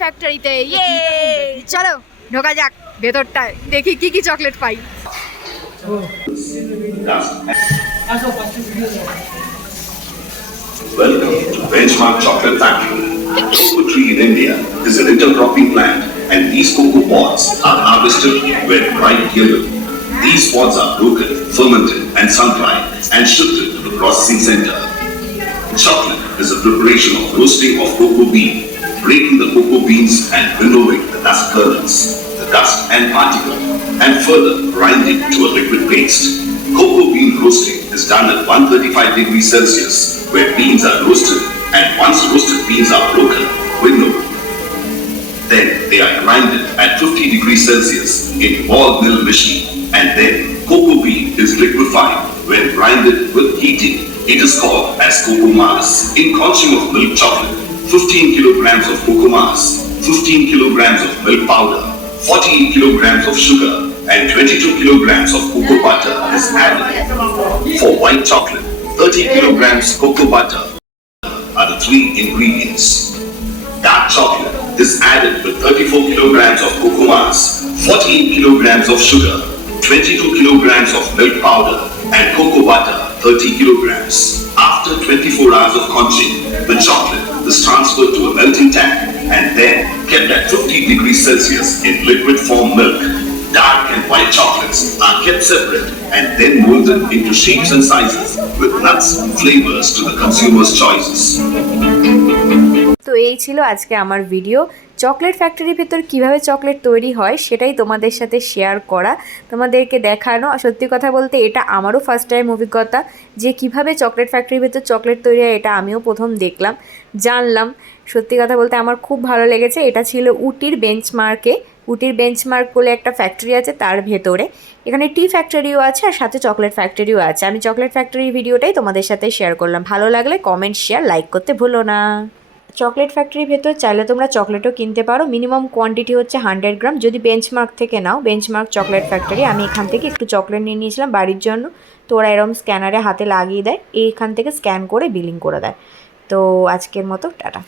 ফ্যাক্টরিতে ইয়ে চলো ঢোকা যাক ভেতরটায় দেখি কি কি চকলেট পাই Welcome to Benchmark Chocolate Factory. Cocoa tree in India is an intercropping plant and these cocoa pods are harvested when ripe yellow. These pods are broken, fermented and sun-dried and shifted to the processing center. Chocolate is a preparation of roasting of cocoa bean, breaking the cocoa beans and winnowing the dust kernels, the dust and particle, and further grinding to a liquid paste. Cocoa bean roasting is done at 135 degrees Celsius, where beans are roasted, and once roasted beans are broken, winnowed. Then they are grinded at 50 degrees Celsius in ball mill machine, and then cocoa bean is liquefied when grinded with heating. It is called as cocoa mass. In consume of milk chocolate, 15 kilograms of cocoa mass, 15 kilograms of milk powder, 14 kilograms of sugar, and 22 kilograms of cocoa butter is added. For white chocolate, 30 kilograms cocoa butter are the three ingredients. Dark chocolate is added with 34 kilograms of cocoa mass, 14 kilograms of sugar, 22 kilograms of milk powder, and cocoa butter 30 kilograms. After 24 hours of conching, the chocolate is transferred to a melting tank and then kept at 50 degrees Celsius in liquid form milk. Dark and white chocolates are kept separate and then molded into shapes and sizes with nuts and flavors to the consumer's choices. তো এই ছিল আজকে আমার video chocolate ফ্যাক্টরির ভেতর কীভাবে chocolate তৈরি হয় সেটাই তোমাদের সাথে শেয়ার করা। তোমাদেরকে দেখানো সত্যি কথা বলতে এটা আমারও ফার্স্ট টাইম অভিজ্ঞতা যে কীভাবে চকলেট ফ্যাক্টরির ভেতর চকলেট তৈরি হয়, এটা আমিও প্রথম দেখলাম, জানলাম। সত্যি কথা বলতে আমার খুব ভালো লেগেছে, এটা ছিল উটির বেঞ্চমার্কে উটির বেঞ্চমার্ক বলে একটা ফ্যাক্টরি আছে তার ভেতরে। এখানে টি ফ্যাক্টরিও আছে আর সাথে চকলেট ফ্যাক্টরিও আছে। আমি চকলেট ফ্যাক্টরির ভিডিওটাই তোমাদের সাথে শেয়ার করলাম। ভালো লাগলে কমেন্ট শেয়ার লাইক করতে ভুলো না। চকলেট ফ্যাক্টরির ভেতর চাইলে তোমরা চকলেটও কিনতে পারো। মিনিমাম কোয়ান্টিটি হচ্ছে হান্ড্রেড গ্রাম যদি বেঞ্চমার্ক থেকে নাও বেঞ্চমার্ক চকলেট ফ্যাক্টরি, আমি এখান থেকে একটু চকলেট নিয়ে নিয়েছিলাম বাড়ির জন্য। তো ওরা এরম স্ক্যানারে হাতে লাগিয়ে দেয়, এইখান থেকে স্ক্যান করে বিলিং করে দেয়। তো আজকের মতো, টাটা।